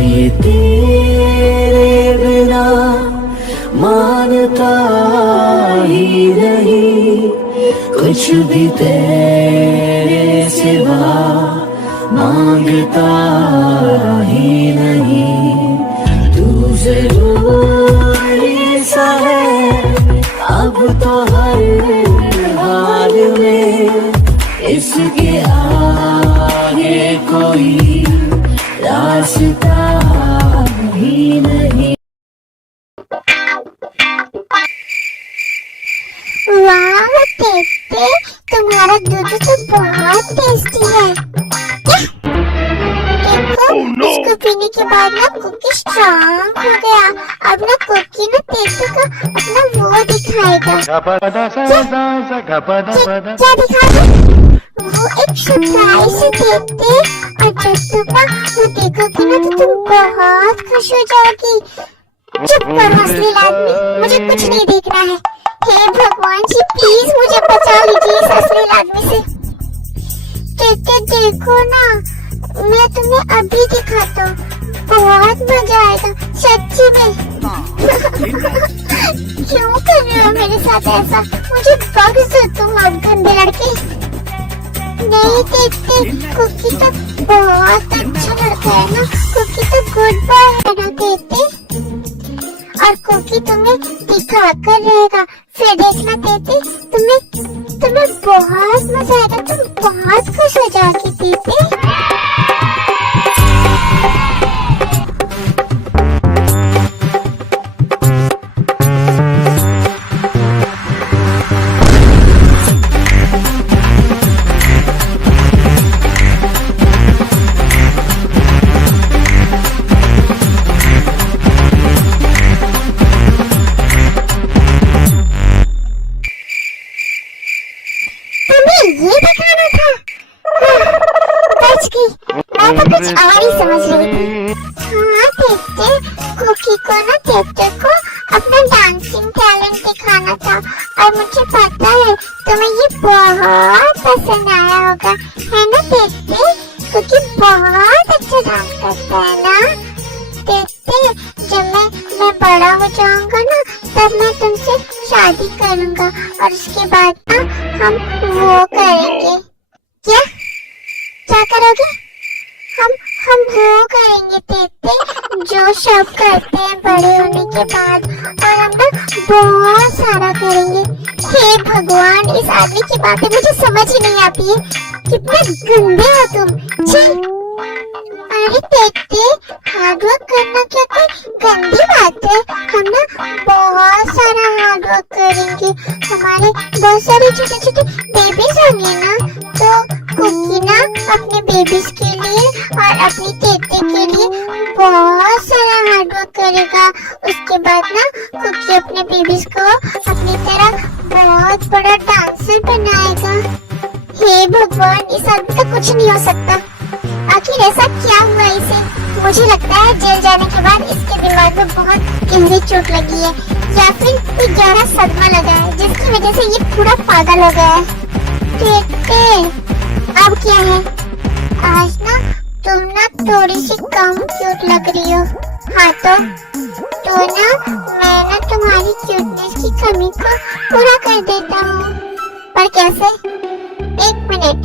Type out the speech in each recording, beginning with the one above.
ये तेरे बिना मानता ही नहीं, कुछ भी तेरे सिवा मांगता ही नहीं। तू जरूरी सा है अब तो हर हाल में, इसके आगे कोई रास्ता ही नहीं। वाह टेटे, तुम्हारा दूध तो बहुत टेस्टी है। देखो, इसको पीने के बाद ना कुकी स्ट्रांग हो गया। अब ना कुकी ना टेटे को अपना वो दिखाएगा। क्या दिखाएगा? वो एक सरप्राइज है टेटे, और जब तुम ना वो देखोगे ना तो तुम बहुत खुश हो जाओगी। चुप करो असली आदमी, मुझे कुछ नहीं देखना है। हे भगवान जी, प्लीज मुझे बचा लीजिए इस असली आदमी से। टेटे देखो ना, मैं तुम्हें अभी दिखाता हूँ, बहुत मजा आएगा सच्ची में। क्यों कर रहे हो मेरे साथ ऐसा? मुझे बख्श दो तुम अब गंदे लड़के। नहीं टेटे, कुकी तो बहुत अच्छा लड़का है ना, कुकी तो गुड बॉय है ना टेटे। और कुकी तुम्हें दिखा कर रहेगा, फिर देखना टेटे, तुम्हें बहुत मजा आएगा, तुम बहुत खुश हो जाओगी टेटे। ये दिखाना था, बच गई। मैं तो कुछ और ही समझ रही थी। हाँ टेटे, कुकी को ना टेटे को अपना डांसिंग टैलेंट दिखाना था, और मुझे पता है तुम्हें ये बहुत पसंद आया होगा, है ना टेटे? कुकी बहुत अच्छा डांस करता है ना टेटे। जब मैं बड़ा हो जाऊंगा ना, तब मैं तुमसे शादी करूंगा, और उसके बाद ना हम वो करेंगे। क्या करोगे? हम वो करेंगे टेटे, जो सब करते हैं बड़े होने के बाद, और हम ना बहुत सारा करेंगे। हे भगवान, इस आदमी की बातें मुझे समझ ही नहीं आती है, कितने गंदे हो तुम। छी! अरे टेटे, हार्ड वर्क करना क्या कोई गंदी बात है? हम ना बहुत सारा हार्ड वर्क करेंगे, हमारे बहुत सारे छोटे छोटे बेबीज होंगे ना, तो कुकी ना अपने बेबीज के लिए और अपनी टेटे के लिए बहुत सारा हार्ड वर्क करेगा। उसके बाद ना कुकी अपने बेबीज को अपनी तरह बहुत बड़ा डांसर बनाएगा। हे भगवान, इस आदमी का कुछ नहीं हो सकता। आखिर ऐसा क्या हुआ इसे? मुझे लगता है जेल जाने के बाद इसके दिमाग में बहुत गहरी चोट लगी है, या फिर कोई गहरा सदमा लगा है, जिसकी वजह से ये पूरा पागल हो गया है। टेटे, अब क्या है? आज ना तुम ना थोड़ी सी कम क्यूट लग रही हो। हाँ तो ना मैं ना तुम्हारी क्यूटनेस की कमी को पूरा कर देता हूँ। पर कैसे? एक मिनट।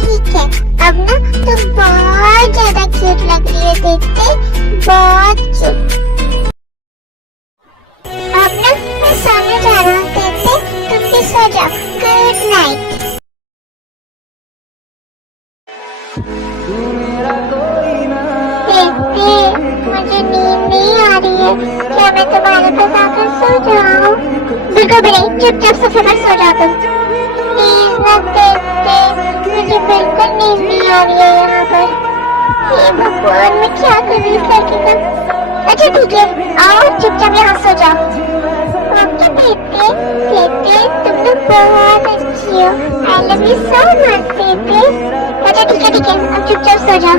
ठीक है, अब ना तुम बहुत ज्यादा क्यूट लग रही हो टेटे, बहुत क्यूट। अब ना मैं सोने जा रहा हूँ टेटे, तुम भी सो जाओ। Good night. टेटे, मुझे नींद नहीं आ रही है, क्या मैं तुम्हारे पास आकर सो जाऊँ? बिल्कुल भी नहीं, चुपचाप सोफे पर सो जाओ तुम। प्लीज ना टेटे, मुझे बिल्कुल नींद नहीं आ रही है यहाँ पर। हे भगवान, मैं क्या करूँ इस लड़के का? अच्छा ठीक है, आओ चुपचाप यहाँ सो जाओ। ओके टेटे, टेटे तुम लोग बहुत अच्छी हो। I love you so much Tete. अच्छा ठीक है, अब चुपचाप सो जाओ।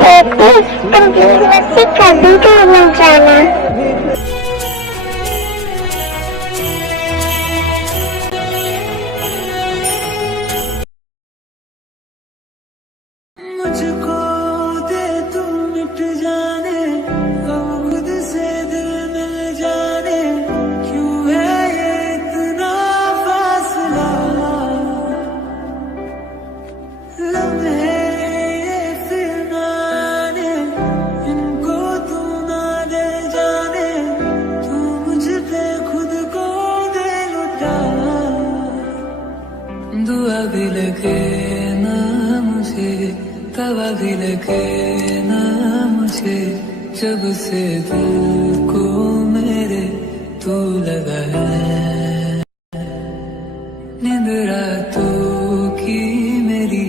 टेटे, तुम प्लीज मुझसे कभी दूर मत जाना। लगे ना मुझे, तवा भी लगे ना मुझे, जब से दिल को मेरे तू लगा है। नींद रातों की मेरी,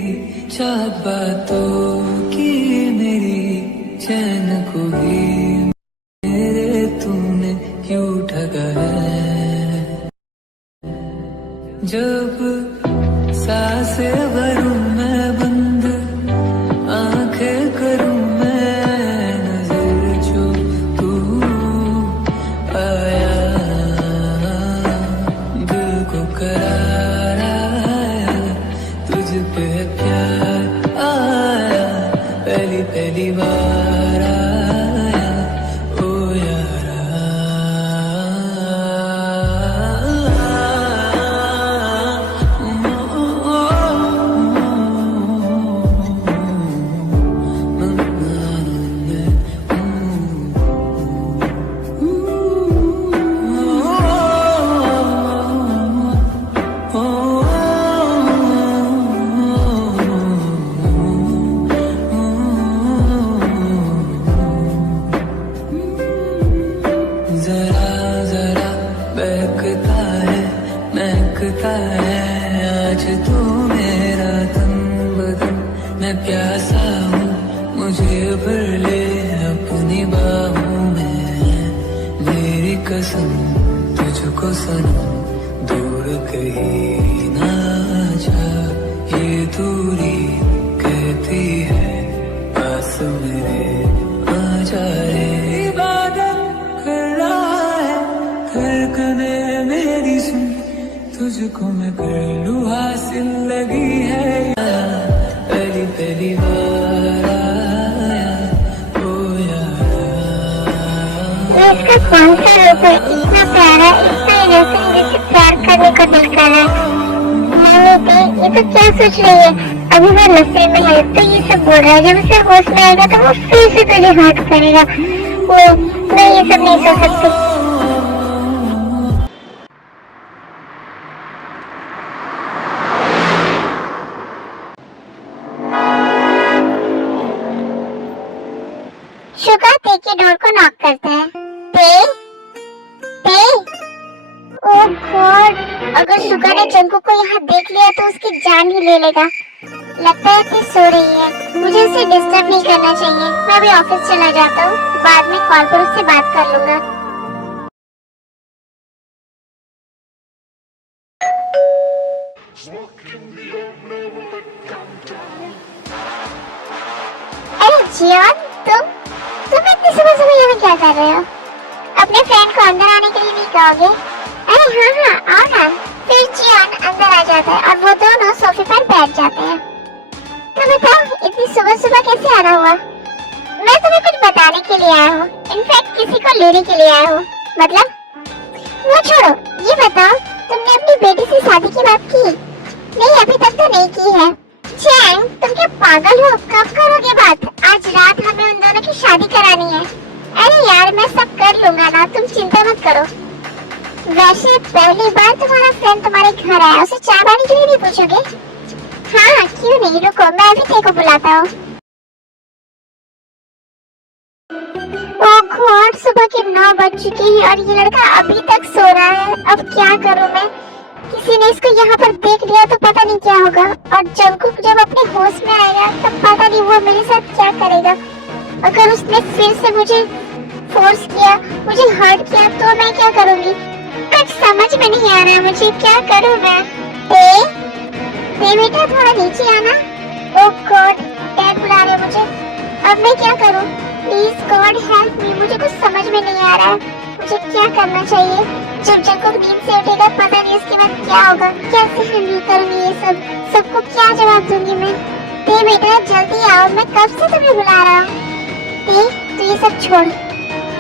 चाहत बातों की मेरी, चैन को भी मेरे तूने क्यों ठगा है। जब सांसें भरूं मैं बंद, आंखें करूं मैं नजर, जो तू आया दिल को करार आया, तुझ पे प्यार आया, पहली पहली बार आया ओ यारा। जरा जरा बहकता है, महकता है आज तो मेरा तन बदन। मैं प्यासा हूँ, मुझे भर ले अपनी बाहों में। मेरी कसम तुझको सनम, दूर कहीं ना जा। ये दूरी कहती है पास मेरे आ जाए। इबादत कर रहा है धड़कने मेरी सुन, तुझको मैं कर लूं हासिल लगी है। पहली पहली बार आया ओ यारा। इसका कौन सा रूप है, इतना प्यारा, इतना इनोसेंट, जिससे प्यार करने को दिल कर रहा है। नहीं ये तो क्या सोच रही है, अभी वो नशे में है तो ये सब बोल रहा है, जब उसे होश में आएगा तो वो फिर से तुझे हर्ट करेगा। मैं ये सब नहीं सोच सकती। शुगा ते के डोर को नॉक करता है। ते ते ओह गॉड, अगर शुगा ने जंकू को यहाँ देख लिया तो उसकी जान ही ले लेगा। लगता है कि सो रही है, मुझे उसे डिस्टर्ब नहीं करना चाहिए। मैं अभी ऑफिस चला जाता हूँ, बाद में कॉल पर उससे बात कर लूंगा। अरे जियान, तुम इतनी सुबह सुबह यहाँ क्या कर रहे हो? अपने फ्रेंड को अंदर आने के लिए नहीं कहोगे? अरे हाँ आओ ना। फिर जियान अंदर आ जाता है और वो दोनों सोफे पर बैठ जाते हैं। तो बताओ इतनी सुबह सुबह कैसे आना हुआ? मैं तुम्हें कुछ बताने के लिए आया हूँ, इनफैक्ट किसी को लेने के लिए आया हूँ। मतलब वो छोड़ो, ये बताओ तुमने अपनी बेटी से शादी की बात की? नहीं अभी तक तो नहीं की है। चैंग तुम क्या पागल हो, कब करोगे बात? आज रात हमें उन दोनों की शादी करानी है। अरे यार मैं सब कर लूंगा ना, तुम चिंता मत करो। वैसे पहली बार तुम्हारा फ्रेंड तुम्हारे घर आया, उसे चाय पानी के लिए नहीं पूछोगे? हाँ क्यों नहीं, रुको मैं अभी तेरे को बुलाता हूँ। ओह गॉड, सुबह के 9 बज चुके हैं और ये लड़का अभी तक सो रहा है। अब क्या करूँ मैं? किसी ने इसको यहाँ पर देख लिया तो पता नहीं क्या होगा, और जंकुक जब अपने होश में आएगा तब पता नहीं वो मेरे साथ क्या करेगा। अगर उसने फिर से मुझे फोर्स किया, मुझे हर्ट किया तो मैं क्या करूँगी? कुछ समझ में नहीं आ रहा मुझे, क्या करूँ मैं? बेटा थोड़ा नीचे आना। ओह गॉड, डैड बुला रहे मुझे, अब मैं क्या करूँ? प्लीज गॉड हेल्प मी, मुझे कुछ समझ में नहीं आ रहा है, मुझे क्या करना चाहिए? जब जंकुक नींद से उठेगा पता नहीं उसके बाद क्या होगा, कैसे हैंडल करूँगी ये सब, सबको क्या जवाब दूंगी मैं? बेटा जल्दी आओ, मैं कब से तुम्हें बुला रहा हूँ। तो ये सब छोड़,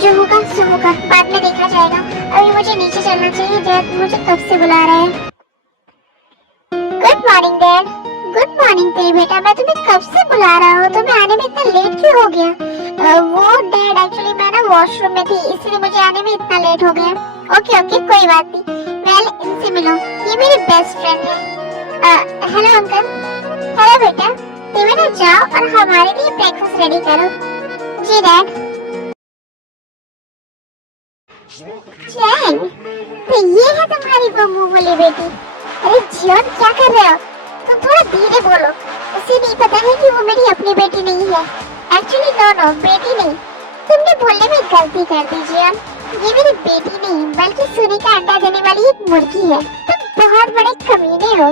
जो होगा सो होगा, बाद में देखा जाएगा। अभी मुझे नीचे चलना चाहिए, डैड मुझे कब से बुला रहे हैं। Good morning dad. Good morning बेटा, मैं तुम्हें कब से बुला रहा हूँ, तुम्हें आने में इतना लेट क्यों हो गया? वो डैड एक्चुअली मैं ना वॉशरूम में थी, इसलिए मुझे आने में इतना लेट हो गया। ओके कोई बात नहीं। वेल इनसे मिलो, ये मेरी बेस्ट फ्रेंड है। Hello uncle. हेलो बेटा, तुम ना जाओ और हमारे लिए ब्रेकफास्ट रेडी करो। जी डैड। चैंग, तो ये है तुम्हारी वो मुंह वाली बेटी। अरे जियोन, क्या कर रहे हो? तुम थोड़ा धीरे बोलो, उसे नहीं पता है कि वो मेरी अपनी बेटी नहीं है। एक्चुअली नो, बेटी नहीं, तुमने बोलने में गलती कर दी जियोन। ये मेरी बेटी नहीं बल्कि सोने का अंडा देने वाली एक मुर्गी है। तुम बहुत बड़े कमीने हो।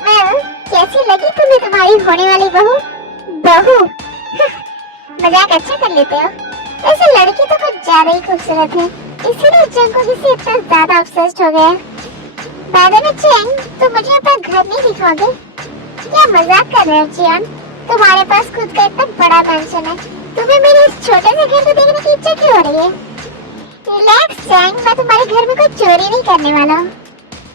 वेल, कैसी लगी तुम्हें तुम्हारी होने वाली बहू? मजाक अच्छा कर लेते हो। वैसे लड़की तो कुछ ज्यादा ही खूबसूरत है, इसीलिए जंगकुक इससे इतना ज्यादा ऑब्सेस्ड हो गया। बाद में चैंग, तुम मुझे अपना घर नहीं दिखाओगे? क्या मजाक कर रहे हो जियोन? तुम्हारे पास खुद का इतना बड़ा मैंशन है, तुम्हें मेरे इस छोटे से घर को देखने की इच्छा क्यों हो रही है? रिलैक्स चैंग, मैं तुम्हारे घर में कोई चोरी नहीं करने वाला हूँ।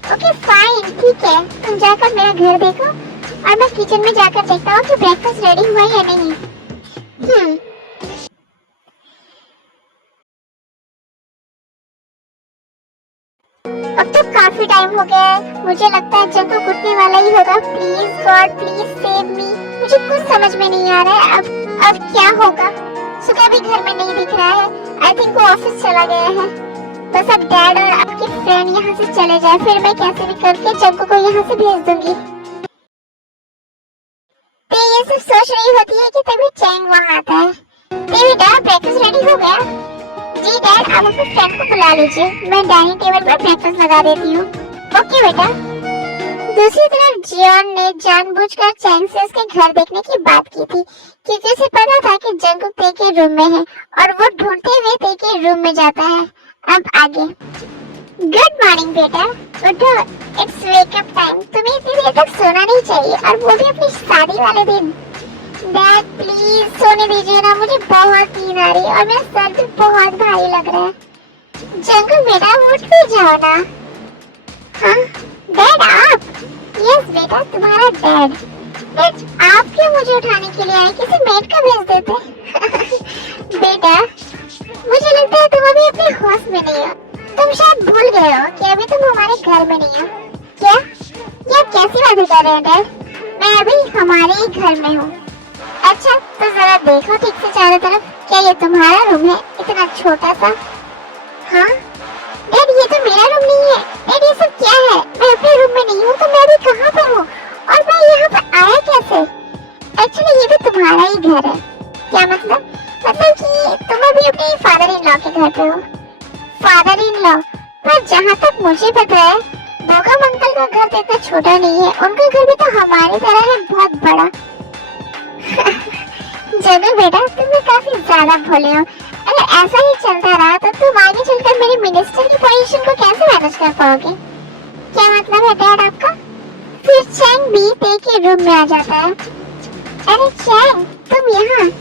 ओके फाइन, ठीक है, तुम जाकर मेरा घर देखो और मैं किचन में जाकर देखता हूँ कि ब्रेकफास्ट रेडी हुआ या नहीं। अब तो काफी टाइम हो गया है, मुझे लगता है जंगकुक उठने वाला ही होगा। Please God, please save me. मुझे कुछ समझ में नहीं आ रहा है अब क्या होगा। सुगा भी घर में नहीं दिख रहा है, आई थिंक वो ऑफिस चला गया है। बस अब डैड और आपकी फ्रेंड यहाँ से चले जाए, फिर मैं कैसे भी करके जंगकुक को यहाँ से भेज दूंगी। ते ये सिर्फ सोच रही होती है कि तभी चैंग वहाँ आता है। बेटा, ब्रेकफास्ट रेडी हो गया? जी डैड, आप अपने फ्रेंड को बुला लीजिए, मैं डाइनिंग टेबल पर ब्रेकफास्ट लगा देती हूँ। ओके बेटा। दूसरी तरफ जियोन ने जानबूझकर चैंग से उसके घर देखने की बात की थी, क्योंकि उसे पता था कि जंगकुक ते के रूम में है और वो ढूंढते हुए ते के रूम में जाता है। अब आगे। गुड मॉर्निंग बेटा, उठो, इट्स वेकअप टाइम। तुम्हें इतनी देर तक सोना नहीं चाहिए, और वो भी अपनी शादी वाले दिन। डैड प्लीज सोने दीजिए ना, मुझे बहुत नींद आ रही है और मेरा सर भी बहुत भारी लग रहा है। जंगकुक बेटा, उठ भी जाओ ना। हाँ डैड, आप? यस बेटा, तुम्हारा डैड। आप क्यों मुझे उठाने के लिए आए? किसी मेड का भेज देते। बेटा, मुझे लगता है तुम अभी अपने होश में नहीं हो। तुम शायद भूल गए हो कि अभी तुम हमारे घर में नहीं हो। क्या? ये आप कैसी बातें कर रहे हैं डैड? मैं अभी हमारे ही घर में हूँ। अच्छा, तो जरा देखो ठीक से चारों तरफ। क्या ये तुम्हारा रूम है, इतना छोटा सा? हाँ डैड, ये तो मेरा रूम नहीं है। डैड, ये सब क्या है? मैं अपने रूम में नहीं हूँ, तो मैं अभी कहाँ पर हूँ और मैं यहाँ पर आया कैसे? एक्चुअली ये भी तुम्हारा ही घर है। क्या मतलब? मतलब कि तुम अभी अपने फादर इन लॉ के घर पे हो। Father in law? पर जहाँ तक मुझे पता है, बोगम अंकल का घर तो इतना छोटा नहीं है, उनका घर भी तो हमारी तरह है, बहुत बड़ा। जगह बेटा, तुम भी काफी ज्यादा भोले हो। अगर ऐसा ही चलता रहा तो तुम आगे चलकर मेरी मिनिस्टर की पोजीशन को कैसे मैनेज कर पाओगे? क्या मतलब है डैड आपका? फिर चैंग भी ते के रूम में आ जाता है। अरे चैंग, तुम यहाँ?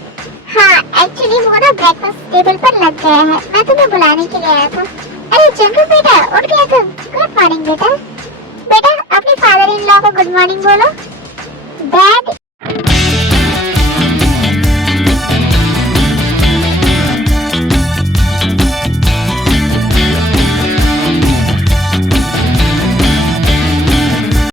हाँ, एक्चुअली वो ना ब्रेकफास्ट टेबल पर लग गया है, मैं तुम्हें बुलाने के लिए आया था। अरे जंगकुक बेटा, उठ गया तुम? गुड मॉर्निंग बेटा। बेटा, अपने फादर इन लॉ को गुड मॉर्निंग बोलो। डैड,